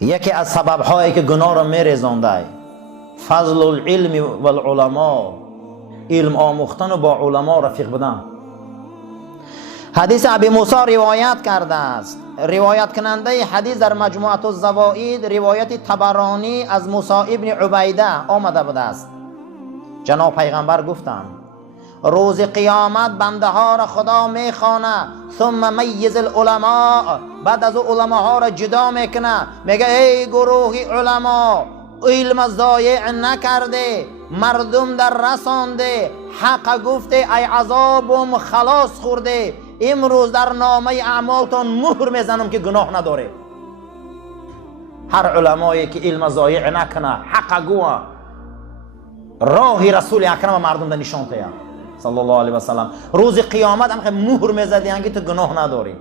یکی از سبب هایی که گناه را میریزانده فضل العلم و العلماء، علم آموختن و با علما رفیق بودن. حدیث ابی موسی روایت کرده است. روایت کننده حدیث در مجموعه الزوائد روایت طبرانی از موسی ابن عبیده آمده بوده است. جناب پیغمبر گفتند روز قیامت بنده ها را خدا میخوانه، ثم میز العلماء، بعد از علماء ها را جدا میکنه، میگه ای گروه علما، علم ضایع نکرده، مردم در رسانده، حق گفته، ای عذابم خلاص خورده، امروز در نامه اعمالتان مهر میزنم که گناه نداره. هر علمایی که علم ضایع نکنه، حق گوه، راه رسول اکرم مردم در نشان تیه صلی الله علیه و سلم، روز قیامت هم مهر میزدی که تو گناه نداری.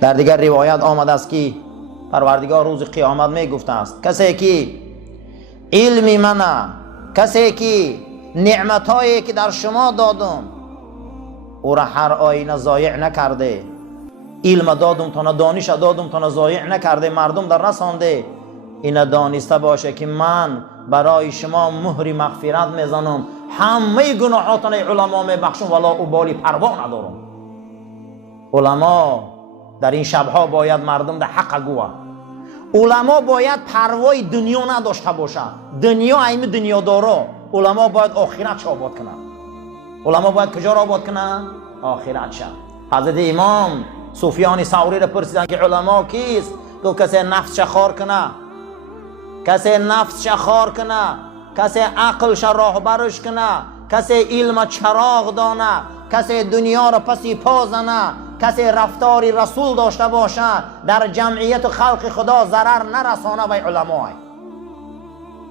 در دیگر روایت آمده است که پروردگار روز قیامت میگفته است کسی که علمی منه، کسی که نعمتایی که در شما دادم او را هر آینه ضایع نکرده، علم دادم تا دانش دادم تا ضایع نکرده، مردم در رسانده، این دانسته باشه که من برای شما مهری مغفرت میزنم، همه گناهاتون علما میبخشم، ولا ابالی، پروا ندارم. علما در این شبها باید مردم در حق گوه. علما باید پروای دنیا نداشته باشه. دنیا ایم دنیا داره، علما باید آخرت آباد کنن. علما باید کجا را آباد کنن؟ آخرت شد. حضرت امام سفیان ثوری را پرسیدن که علما کیست؟ گفت کسی نفس خار کنه، کسی نفس خار کنه، کسی عقلش راهبرش کنه، کسی علم چراغ دانه، کسی دنیا را پسی پا زنه، کسی رفتاری رسول داشته باشه، در جمعیت و خلق خدا ضرر نرسانه. و علما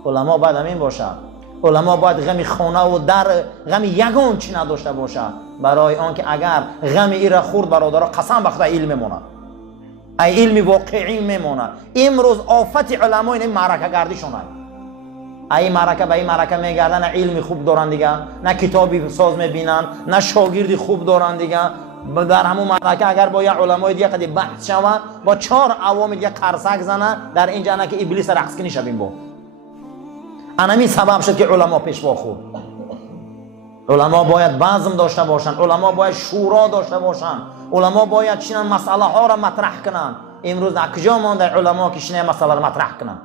علما باید همین باشه. علما باید غم خانه و در غم یگان چی نداشته باشه، برای آنکه اگر غم ای را خورد برادرها قسم به خدا علم میمونه، ای علم واقعی میمونه. امروز آفت علما این معرکه گردی شونه، ای معرکه به این معرکه میگردن، نه علم خوب دارن دیگه، نه کتابی ساز میبینن، نه شاگردی خوب دارن دیگه. در همون معرکه اگر با یه علمای دیگه قدی بحث شود، با 4 عوام دیگه قرصک زنه، در اینجا نه که ابلیس رقص کنی شبیم با. همین سبب شد که علما پیشوا خورد. علما باید بزم داشته باشن، علما باید شورا داشته باشن، علما باید چنین مسئله ها را مطرح کنن. امروز در کجا مانده علما که چنین مسئله را مطرح کنن؟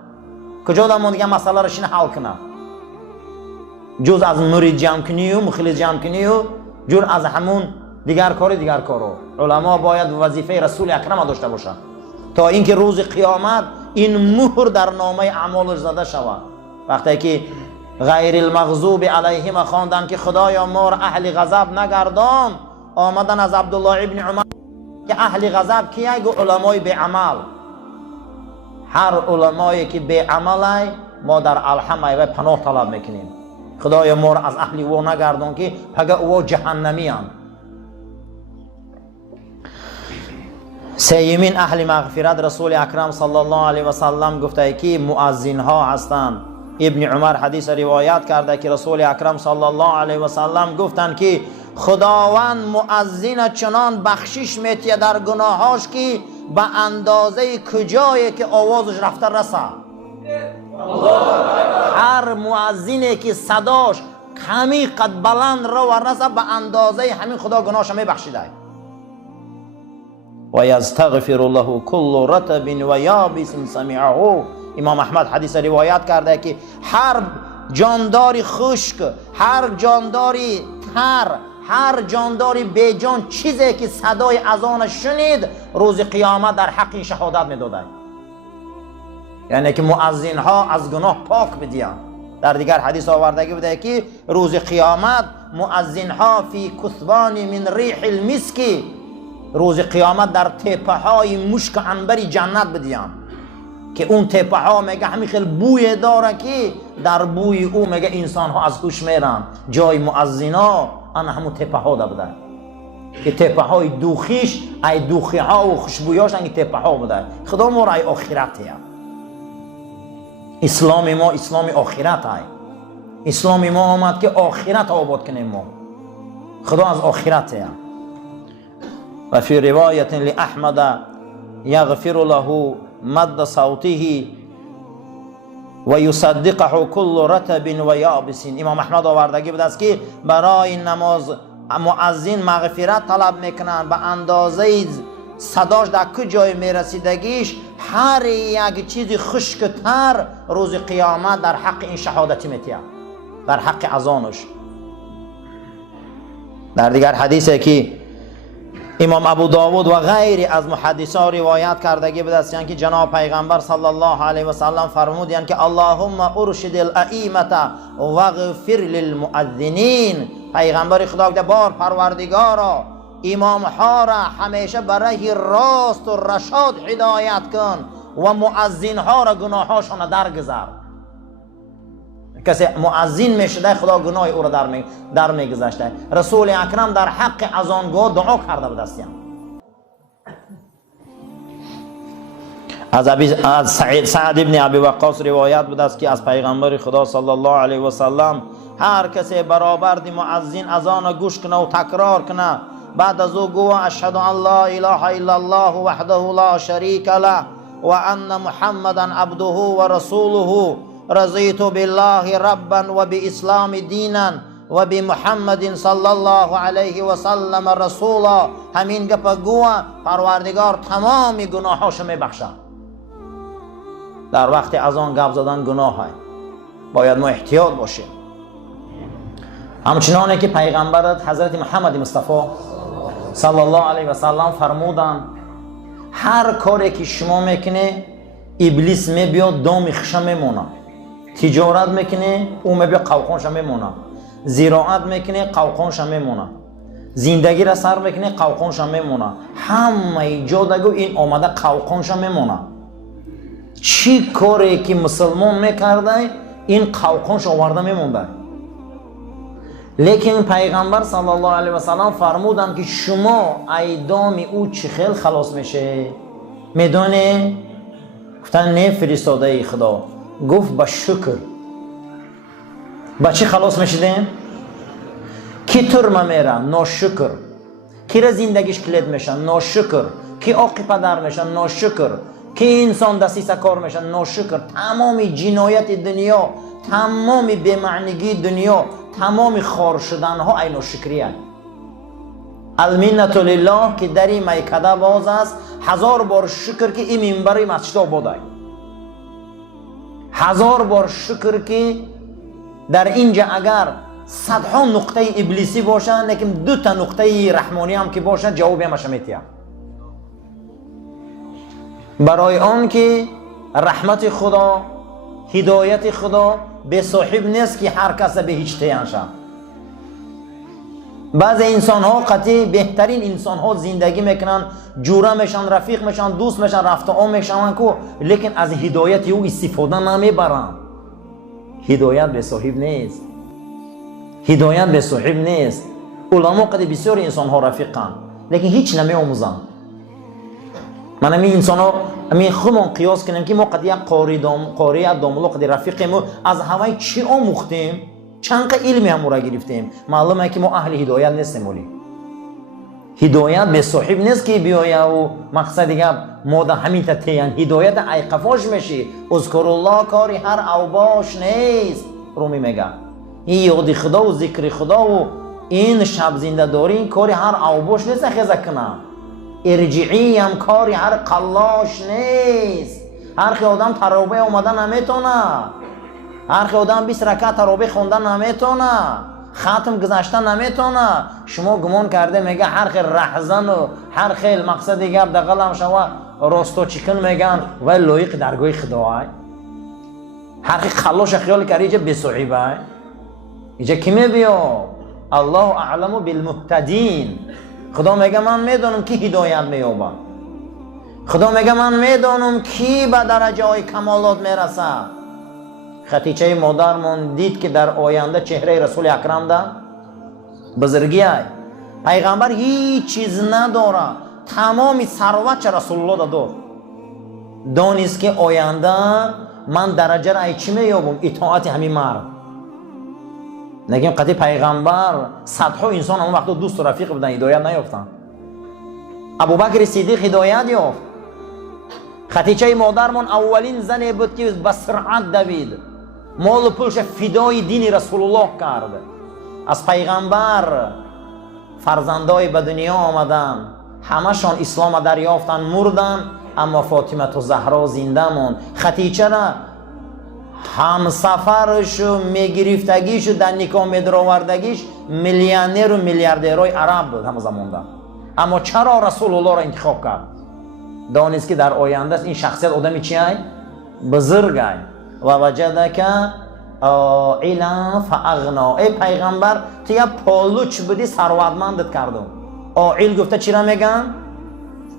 کجا در مانده مسئله را چنین حل کنن؟ جز از مرید جمع کنی و مخلص جمع کنی و جور از همون دیگر کارو. علما باید وظیفه رسول اکرم داشته باشن تا اینکه روز قیامت این مهر در نامه اعمالش زده شود. وقتی که غیر المغضوب علیهم خواندن که خدایا ما را اهل غضب نگردان، آمدن از عبدالله ابن عمر که اهل غضب کیه؟ گو علمای به عمل. هر علمایی که به عمل ما در الحمه و پناه طلب میکنیم. خدایا ما را از اهل او نگردان که پگه او جهنمی هم. سیمین اهل مغفرت رسول اکرم صلی الله علیه و سلم گفته که مؤذن ها هستند. ابن عمر حدیث روایت کرده که رسول اکرم صلی الله علیه و سلم گفتند که خداوند مؤذن چنان بخشش میتیه در گناهاش که به اندازه کجایی که آوازش رفته رسه. هر مؤذنی که صداش کمی قد بلند رو و رسه، به اندازه همین خدا گناهش میبخشیده. و یستغفر له کل رطب و یابس سمعه. امام احمد حدیث روایت کرده که هر جانداری خشک، هر جانداری تر، هر جانداری بیجان چیزی که صدای اذانش شنید روز قیامت در حق این شهادت میداده. یعنی که مؤذن ها از گناه پاک بدیان. در دیگر حدیث آوردگی بوده که روز قیامت مؤذن ها فی کثبان من ریح المسک، روز قیامت در تپه های مشک عنبری جنت بدیان که اون تپه ها میگه همین خیلی بوی داره که در بوی او میگه انسان ها از هوش میرن. جای مؤذن ها انا همون تپه ها ده بوده که تپه های دوخیش ای دوخی ها و خوشبویاش انگه تپه ها بوده. خدا ما رای آخرت هیم. اسلام ما اسلام آخرت هی. اسلام ما آمد که آخرت آباد کنیم. ما خدا از آخرت هیم. و فی روایت لاحمد یغفر له مد صوته و یصدقه کل رطب و یابس. امام احمد آوردگی بود است که برای نماز مؤذن مغفرت طلب میکنن به اندازه صداش در کجای میرسیدگیش هر یک چیزی خشکتر روز قیامت در حق این شهادتی میتیه، در حق اذانش. در دیگر حدیثی که امام ابو داود و غیری از محدثان روایت کردگی بود است که جناب پیغمبر صلی الله علیه و سلم فرمودند که اللهم ارشد الائمه واغفر للمؤذنین. پیغمبر خدا گفت بار پروردگارا امام ها را همیشه برای راست و رشاد هدایت کن و مؤذن ها را گناهاشون درگذر. کسی مؤذن میشده خدا گناه او را در میگذشته. رسول اکرم در حق اذانگاه دعا کرده بود است. از سعد ابن ابی وقاص روایت بود است که از پیغمبر خدا صلی الله علیه و سلم هر کسی برآورد مؤذن اذان گوش کنه و تکرار کنه، بعد از او گوه اشهد ان لا اله الا الله وحده لا شریک له و ان محمدا عبده و رسوله رضیت بالله ربا و باسلام دینا و بمحمد صلی الله علیه و سلم رسولا. همین گپ گوه پروردگار تمام گناهاشو میبخشه. در وقت اذان گپ زدن گناه های، باید ما احتیاط باشیم. همچنانه که پیغمبرت حضرت محمد مصطفی صلی الله علیه و سلم فرمودن هر کاری که شما میکنه ابلیس میبیاد دام خشم میمونه. تجارت میکنه او میبیاد قوقانش میمونه. زراعت میکنه قوقانش میمونه. زندگی را سر میکنه قوقانش میمونه. همه جا دگو این آمده قوقانش میمونه. چی کاری که مسلمان میکرده این قوقانش آورده میمونده. لیکن پیغمبر صلی الله علیه و سلم فرمودن که شما ایدام او چی خیل خلاص میشه میدونه؟ گفتن نه فرستاده خدا. گفت با شکر. با چی خلاص میشدین؟ کی ترمه میره؟ ناشکر. کی را زندگیش کلید میشن؟ ناشکر. کی آقی پدر میشن؟ ناشکر. کی انسان دستیسه کار میشن؟ ناشکر. تمام جنایت دنیا، تمام بی‌معنیگی دنیا، تمام خار شدن ها این ناشکری است. المنت لله که در این میکده باز است. 1000 بار شکر که این منبر مسجد آباد است. 1000 بار شکر که در اینجا اگر صدها نقطه ابلیسی باشن لیکن 2 تا نقطه رحمانی هم که باشن جوابی همش میتیه. برای آن که رحمت خدا، هدایت خدا به صاحب نیست که هر کس به هیچ تیان شد. بعض انسان ها قطعی بهترین انسان ها زندگی میکنن، جوره میشن، رفیق میشن، دوست میشن، رفت آم میشن کو، لیکن از هدایت او استفاده نمیبرن. هدایت به صاحب نیست. هدایت به صاحب نیست. علما قد بسیار انسان ها رفیقن لیکن هیچ نمیآموزن. من همین انسان ها همین خودمون قیاس کنیم که ما قد یک قاری داملو قد رفیقیم از همه چی آموختیم، چند علمی هم را گرفتیم. معلومه که ما اهل هدایت نیستیم. ولی هدایت به صاحب نیست که بیایه و مقصد دیگه ما در همین تتیان هدایت ایقفاش میشی. اذکر الله کاری هر اوباش نیست. رومی میگه این یاد خدا و ذکر خدا و این شب زنده داری این کاری هر اوباش نیست. خیزه کنه ارجعی هم کاری هر قلاش نیست. هر خی آدم تراویح اومدن نمیتونه. هر خی آدم 20 رکعت تراویح خوندن نمیتونه. ختم گذاشتن نمیتونه. شما گمان کرده میگه هر خیل رهزن و هر خیل مقصد دیگر دقل هم شما راستو چیکن میگن و لایق درگاه خدا های. هر خیل خلاش خیال کرده اینجا بسعیبه های. اینجا کی میبیا؟ الله اعلم بالمهتدین. خدا میگه من میدونم کی هدایت مییابه. خدا میگه من میدونم کی به درجه های کمالات میرسه. خدیجه مادرمون دید که در آینده چهره رسول اکرم ده بزرگی های. پیغمبر هیچ چیز نداره، تمام ثروت رسول الله داد. دانست که آینده من درجه را چی مییابم؟ اطاعت همین مرد. نگیم قطعی پیغمبر صدها انسان اون وقت دوست و رفیق بودن، هدایت نیافتن. ابوبکر صدیق هدایت یافت. خدیجه مادرمون اولین زنی بود که به سرعت دوید، مال و پولش فدای دین رسول الله کرد. از پیغمبر فرزندای به دنیا آمدن، همشان اسلام دریافتن، مردن، اما فاطمه زهرا زنده موند. خدیجه را همسفرش و میگرفتگیش و در نکاح میدراوردگیش میلیونر و میلیاردرهای عرب بود همه زمان. اما چرا رسول الله را انتخاب کرد؟ دانست که در آینده این شخصیت آدمی چی ای؟ بزرگ ای. و وجدک عائلا فاغنا. ای پیغمبر تو یه پالوچ بودی ثروتمندت کردم. عائل گفته چی را میگن؟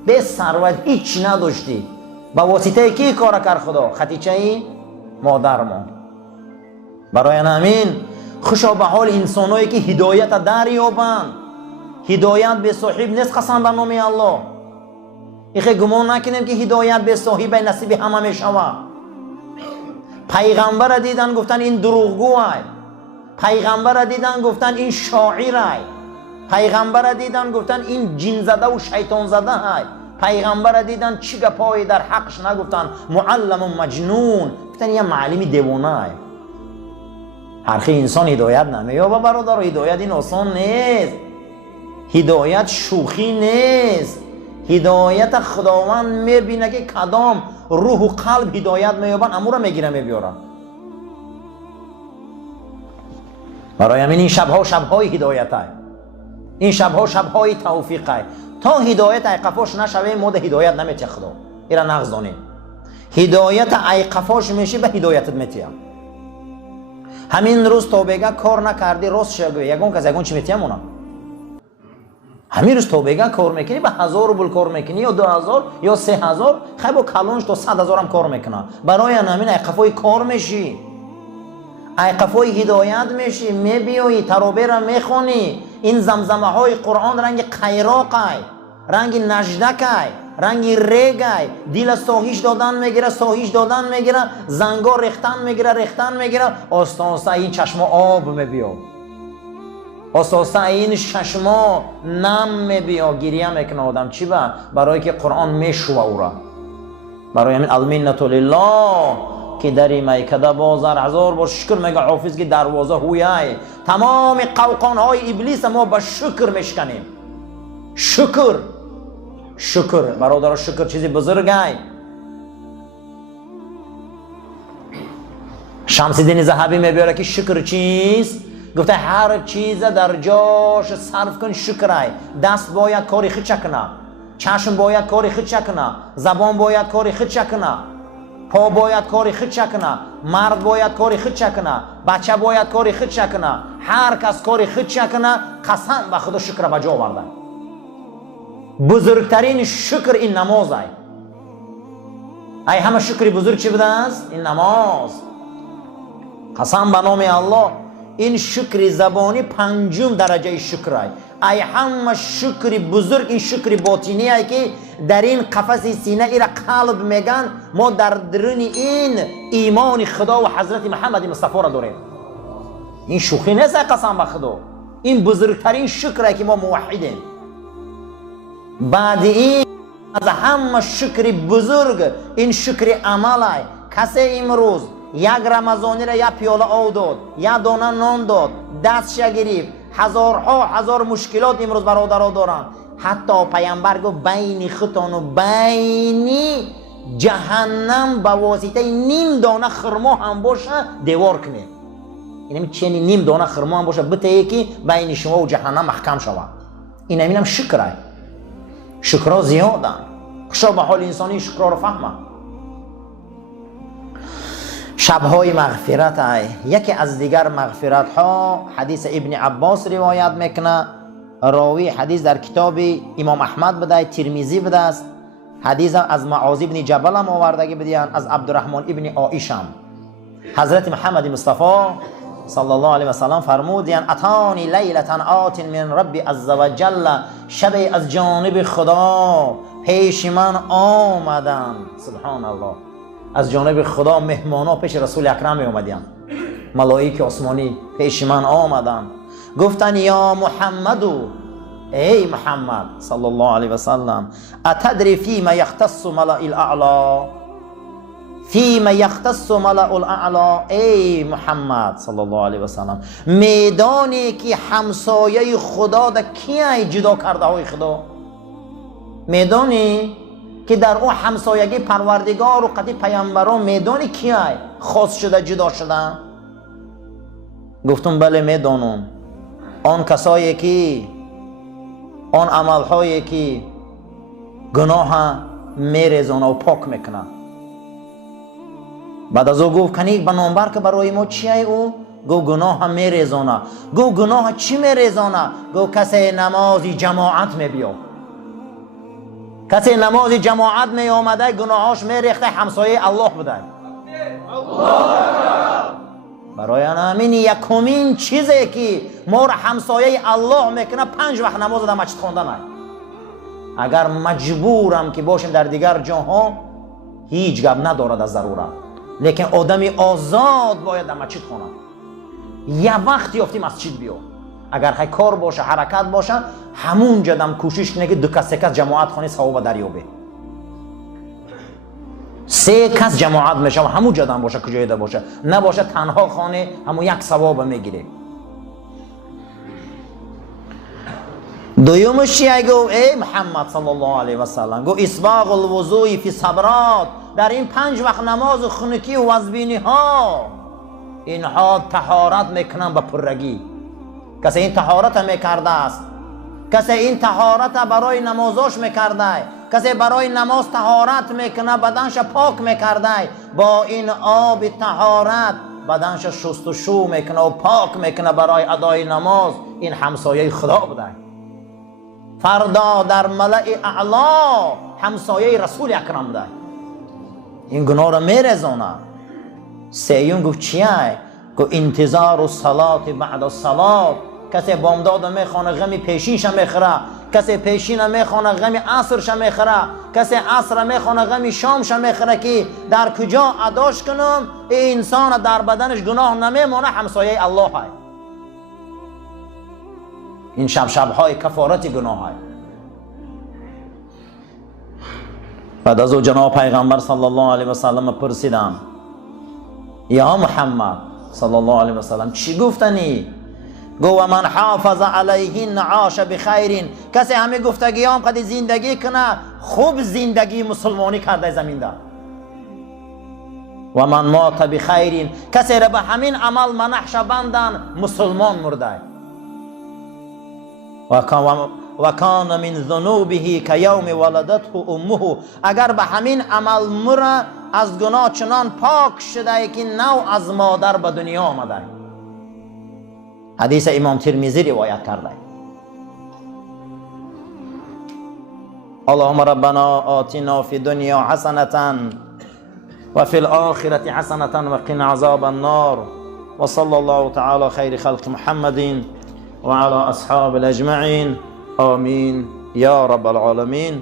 به ثروت هیچ نداشتی، با واسطه کی کار کرد خدا؟ خدیجه مادر ما. برای همین خوشا به حال انسانایی که هدایت دریابند. هدایت به صاحب نیست قسم به نام الله. ایخه گمان نکنیم که هدایت به صاحب نصیب همه میشوه. پیغمبر دیدن گفتن این دروغگو ای، پیغمبر دیدن گفتن این شاعر ای، پیغمبر دیدن گفتن این جن زده و شیطان زده ای، پیغمبر دیدن چی گپایی در حقش نگفتن، معلم و مجنون، گفتن یه معلمی دیوانه ای. هرخی انسان هدایت نمیابه برادر. هدایت این آسان نیست، هدایت شوخی نیست. هدایت خداوند میبینه که کدام روح و قلب هدایت میابن، امو را میگیره میبیارن. برای همین این شبها شبهای هدایت های، این شبها شبهای توفیق های. تا هدایت ای قفاش نشوه ما ده هدایت نمیتیه خدا. ایرا نغز دانیم هدایت ای قفاش میشه به هدایتت میتیه. همین روز توبهگاه کار نکردی راست شگوی یگون کس یگون چی میتیه مونا؟ همین روز توبهگاه کار میکنی به 1000 روبل کار میکنی یا 2000 یا 3000، خیلی با کلونش تا 100,000 هم کار میکنه. برای همین ای قفای کار میشی، ای قفای هدایت میشی، میبیایی ترابه را میخونی. این زمزمه های قرآن رنگ قیراق ای، رنگ نجدک ای، رنگ ریگ ای. دیل ساهیش دادن میگیره، ساهیش دادن میگیره، زنگا ریختن میگیره، ریختن میگیره. آستانسه این چشم آب میبیا، آستانسه این چشما نم میبیا، گریه میکنه آدم. چی با؟ برای که قرآن میشوه او را. برای همین المنت لله که دری میکده بازر 1000 بار شکر میگه حافظ که دروازه هویه. تمام قوقان های ابلیس ما با شکر میشکنیم. شکر، شکر برادر، شکر چیزی بزرگه. شمس الدین ذهبی میبیاره که شکر چیست؟ گفته هر چیز در جاش صرف کن شکرای. دست باید کاری خود کنه، چشم باید کاری خود کنه، زبان باید کاری خود کنه، پا باید کاری خود کنه، مرد باید کاری خود کنه، بچه باید کاری خود کنه. هر کس کاری خود کنه قسم به خدا شکر بجا آورده. بزرگترین شکر این نماز ای. ای همه شکری بزرگ چی بوده است؟ این نماز. قسم به نام الله این شکر زبانی 5 درجه شکر ای. ای همه شکر بزرگ این شکر باطنی ای که در این قفس سینه ای را قلب میگن. ما در درون این ایمان خدا و حضرت محمد مصطفی را داریم. این شوخی نیست قسم به خدا. این بزرگترین شکر ای که ما موحدیم. بعد این از همه شکر بزرگ این شکر عمل ای. کسی امروز یک رمضانی را یک پیاله آب داد، یک دانه نان داد، دستش گرفت، هزارها هزار مشکلات امروز برادرها دارن. حتی پیامبر گفت بین خودتان و بین جهنم به واسطه نیم دانه خرما هم باشه دیوار کنه. این چنین نیم دانه خرما هم باشه بته که بین شما و جهنم محکم شود. این هم شکره. شکرها زیادن. خوشا به حال انسانی شکرها رو فهمه. شبهای مغفرت ای. یکی از دیگر مغفرت ها حدیث ابن عباس روایت میکنه. راوی حدیث در کتاب امام احمد بده، ترمذی بده است. حدیث از معاذ ابن جبل هم آوردگی بدیان، از عبدالرحمن ابن عایشه. حضرت محمد مصطفی صلی الله علیه و سلم فرمودند اتانی لیلة آت من ربی عز وجل. شب از جانب خدا پیش من آمدن. سبحان الله. از جانب خدا مهمانا پیش رسول اکرم می اومدن. ملائکه آسمانی پیش من آمدن. گفتن یا محمدو ای محمد صلی الله علیه و سلم، اتدری فیما یختص ملأ الاعلی، فیما یختص ملأ الاعلی. ای محمد صلی الله علیه و سلم، میدانی که همسایه خدا در کیای جدا کرده های خدا؟ میدانی که در او همسایگی پروردگار و قطع پیامبران میدانی کیای خاص شده جدا شده؟ گفتم بله میدانم. آن کسایی که آن عملهایی که گناه میریزونه و پاک میکنه. بعد از او گفت کنیک بنابر که برای ما چیه او؟ گو گناه میریزونه. گو گناه چی میریزونه؟ گو کسی نماز جماعت میبیا، کسی نماز جماعت می آمده گناهاش میریخته همسایه الله بوده. برای همین یکمین چیزی که ما را همسایه الله میکنه 5 وقت نماز در مسجد خواندن است. اگر مجبورم که باشیم در دیگر جاها هیچ گپ ندارد از ضرورت، لیکن آدمی آزاد باید در مسجد خونه. یه وقت یافتی مسجد بیا، اگر خیلی کار باشه حرکت باشه همون جدم کوشش کنه که 2 کس 3 کس جماعت خانی ثواب دریابه. 3 کس جماعت میشه و همون جدم باشه کجای ده باشه، نباشه تنها خانه همون 1 ثواب میگیره. دویمش چیه؟ گو ای محمد صلی الله علیه و سلم، گو اسباغ الوضوء فی صبرات، در این 5 وقت نماز خنکی و وزبینی ها اینها طهارت میکنن به پرگی. کسی این طهارت میکرده است، کسی این طهارت برای نمازاش میکرده، کسی برای نماز طهارت میکنه بدنش پاک میکرده، با این آب طهارت بدنش شستشو میکنه و پاک میکنه برای ادای نماز، این همسایه خدا بوده. فردا در ملأ اعلا همسایه رسول اکرم بوده. این گناه را میرزونه. سیون گفت چیه؟ گفت انتظار الصلاة بعد الصلاة. کسی بامداد میخونه غمی پیشینش میخوره، کسی پیشین میخونه غمی عصرش میخوره، کسی عصر میخونه غمی شامش میخوره که در کجا اداش کنم این انسان در بدنش گناه نمیمونه، همسایه الله های. این شبهای کفارت گناه های. بعد از او جناب پیغمبر صلی الله علیه و سلم پرسیدم یا محمد صلی الله علیه و سلم چی گفتنی؟ گو و من حافظ علیهن عاش بخیر. کسی همه گفتگی هم قد زندگی کنه خوب زندگی مسلمانی کرده زمین ده. و من مات بخیر. کسی را به همین عمل منحش بندن مسلمان مرده. و کان من ذنوبه که یوم ولدته امه. اگر به همین عمل مره از گناه چنان پاک شده که نو از مادر به دنیا آمده. حدیث امام ترمذی روایت کرده. اللهم ربنا آتنا فی الدنیا حسنة و فی الآخرة حسنة و قنا عذاب النار و صلی الله تعالی خیر خلق محمد و علی اصحاب الاجمعین. آمین یا رب العالمین.